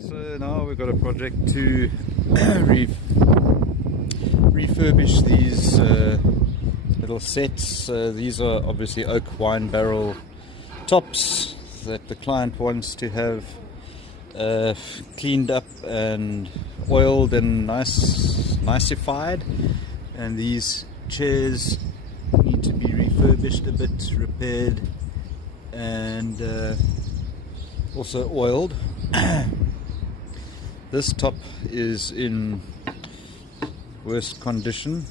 So now we've got a project to refurbish these little sets. These are obviously oak wine barrel tops that the client wants to have cleaned up and oiled and niceified, and these chairs need to be refurbished a bit, repaired, and also oiled. This top is in worst condition,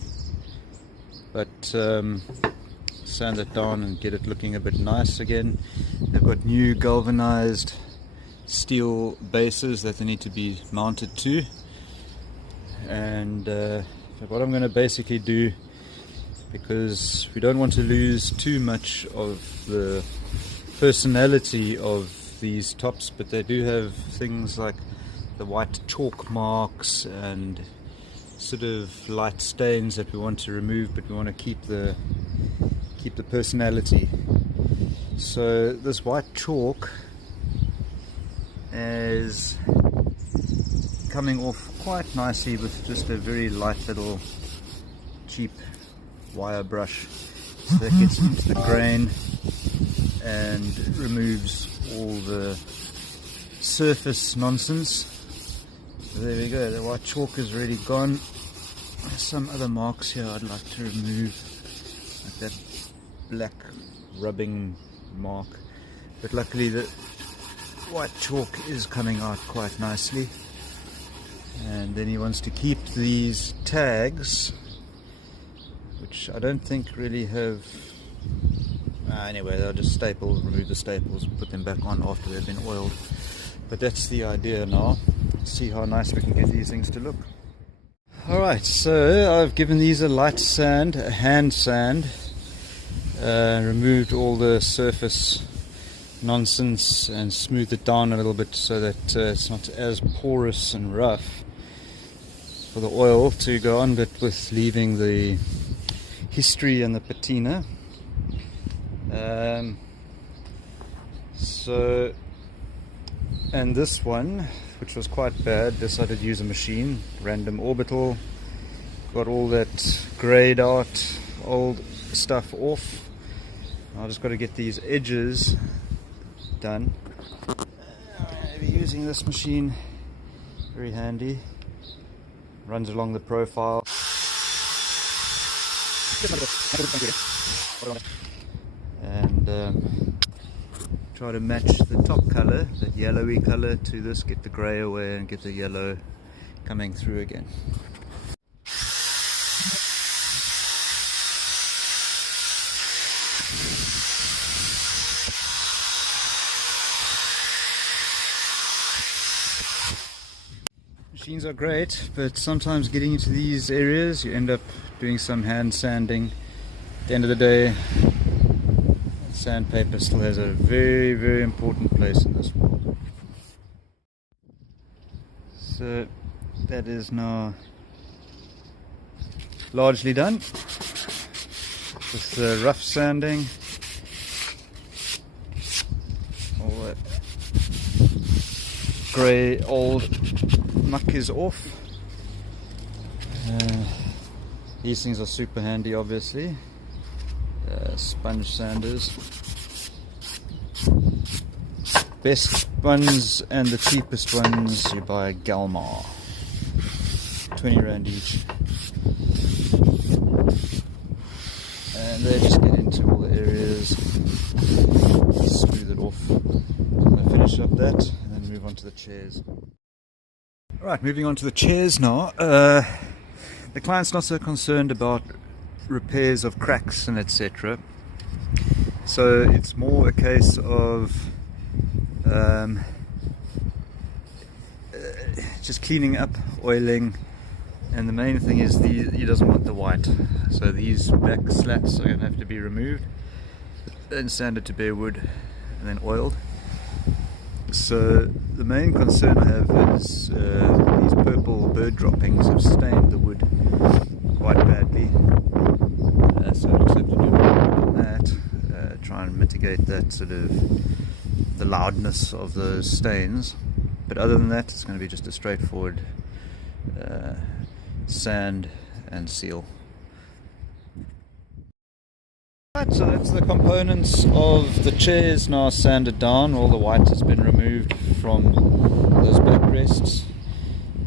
but sand it down and get it looking a bit nice again. They've got new galvanized steel bases that they need to be mounted to, and what I'm going to basically do, because we don't want to lose too much of the personality of these tops, but they do have things like the white chalk marks and sort of light stains that we want to remove, but we want to keep the personality. So this white chalk is coming off quite nicely with just a very light little cheap wire brush, so that gets into the grain and removes all the surface nonsense. So there we go, the white chalk is really gone. There's some other marks here I'd like to remove, like that black rubbing mark, but luckily the white chalk is coming out quite nicely. And then he wants to keep these tags, which I don't think really have anyway, they'll just remove the staples and put them back on after they've been oiled. But that's the idea now. See how nice we can get these things to look. Alright, so I've given these a light sand, a hand sand, removed all the surface nonsense and smoothed it down a little bit so that it's not as porous and rough for the oil to go on, but with leaving the history and the patina. And this one, which was quite bad, decided to use a machine, random orbital, got all that greyed out old stuff off. I just got to get these edges done. I'll be using this machine, very handy, runs along the profile. And try to match the top color, that yellowy color, to this, get the grey away and get the yellow coming through again. Machines are great, but sometimes getting into these areas you end up doing some hand sanding. At the end of the day, sandpaper still has a very, very important place in this world. So that is now largely done with the rough sanding. All that grey old muck is off. These things are super handy, obviously. Sponge sanders, best ones and the cheapest ones you buy at Galmar, 20 rand each, and they just get into all the areas, smooth it off. I'm going to finish up that and then move on to the chairs. Alright, moving on to the chairs now. The client's not so concerned about repairs of cracks and etc. So it's more a case of just cleaning up, oiling, and the main thing is he doesn't want the white. So these back slats are going to have to be removed, then sanded to bare wood, and then oiled. So the main concern I have is these purple bird droppings have stained the wood quite badly. So I just have to do a bit on that, try and mitigate that sort of the loudness of those stains. but other than that, it's going to be just a straightforward sand and seal. Right, so that's the components of the chairs now sanded down. All the white has been removed from those backrests.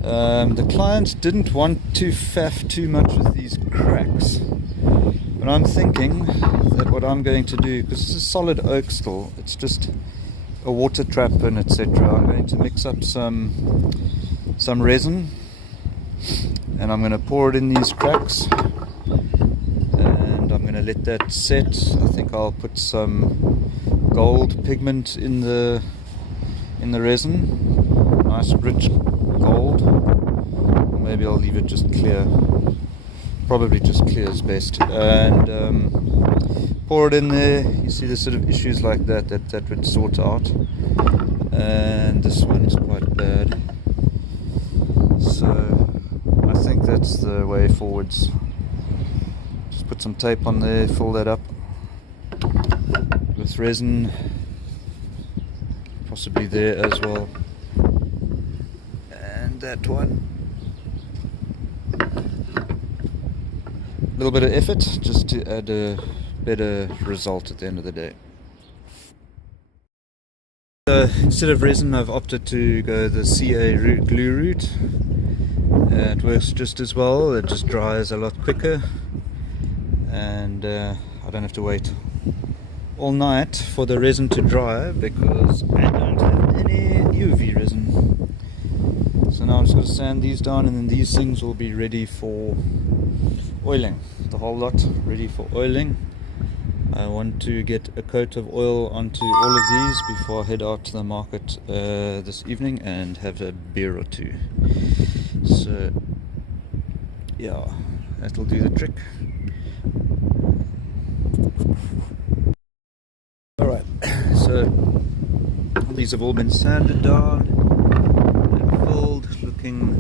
The client didn't want to faff too much with these cracks, but I'm thinking that what I'm going to do, because this is solid oak still, it's just a water trap and etc. I'm going to mix up some resin, and I'm going to pour it in these cracks, and I'm going to let that set. I think I'll put some gold pigment in the resin, nice rich gold, or maybe I'll leave it just clear. Probably just clear is best, and pour it in there. You see the sort of issues like that would sort out, and this one's quite bad, so I think that's the way forwards. Just put some tape on there, fill that up with resin, possibly there as well, and that one. A little bit of effort just to add a better result at the end of the day. So instead of resin, I've opted to go the CA glue route. It works just as well, it just dries a lot quicker, and I don't have to wait all night for the resin to dry because I don't have any UV resin. So now I'm just going to sand these down, and then these things will be ready for oiling. The whole lot ready for oiling. I want to get a coat of oil onto all of these before I head out to the market this evening and have a beer or two. So yeah, that'll do the trick. Alright, so these have all been sanded down and filled, looking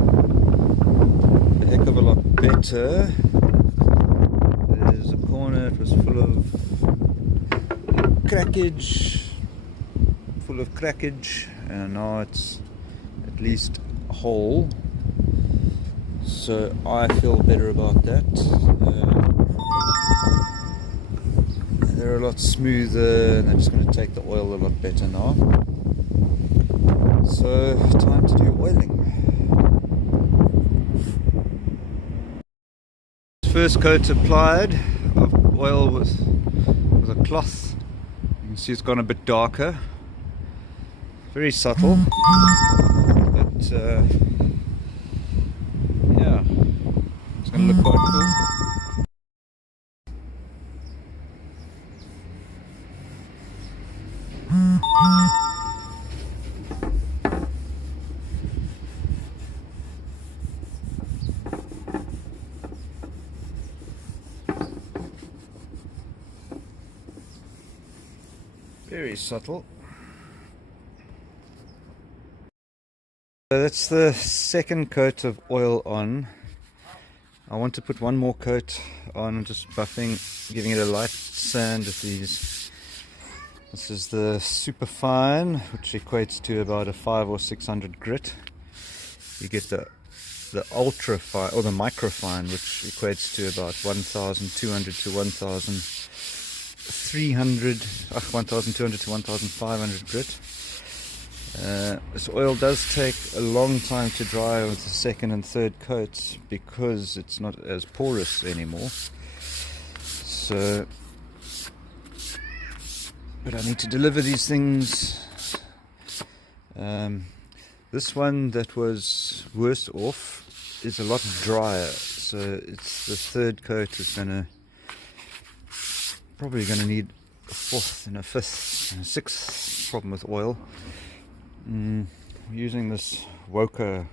a heck of a lot better. There's a corner, it was full of crackage, and now it's at least whole, so I feel better about that. They're a lot smoother, and they're just going to take the oil a lot better now. So time to do oiling. First coat applied of oil with a cloth. You can see it's gone a bit darker, very subtle, but yeah, it's going to look quite cool. Very subtle. So that's the second coat of oil on. I want to put one more coat on, just buffing, giving it a light sand with these. This is the super fine, which equates to about a 500 or 600 grit. You get the ultra fine or the micro fine, which equates to about 1,200 to 1,200 to 1,500 grit. This oil does take a long time to dry with the second and third coats because it's not as porous anymore. So, but I need to deliver these things. This one that was worse off is a lot drier, so it's the third coat is probably going to need a fourth and a fifth and a sixth problem with oil. Using this Woka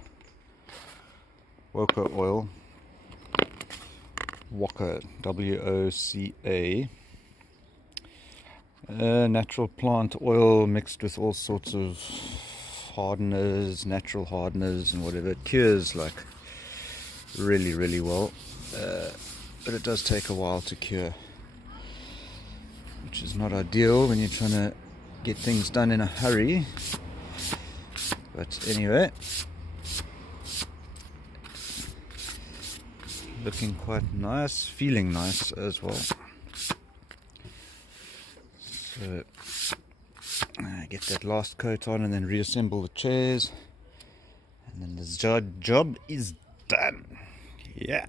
oil, Woka, W-O-C-A, natural plant oil mixed with all sorts of hardeners, natural hardeners and whatever. It cures like really, really well, but it does take a while to cure, which is not ideal when you're trying to get things done in a hurry. But anyway, looking quite nice, feeling nice as well. So get that last coat on and then reassemble the chairs, and then the job is done. Yeah.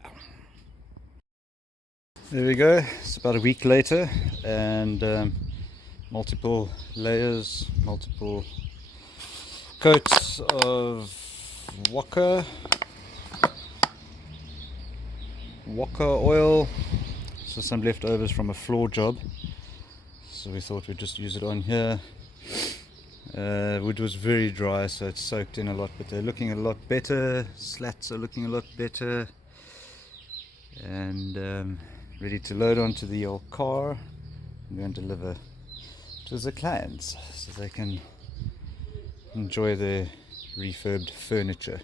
There we go. It's about a week later, and multiple layers, multiple coats of waka oil. So some leftovers from a floor job, so we thought we'd just use it on here. Wood was very dry, so it's soaked in a lot, but they're looking a lot better. Slats are looking a lot better, and ready to load onto the old car and go and deliver to the clients so they can enjoy their refurbed furniture.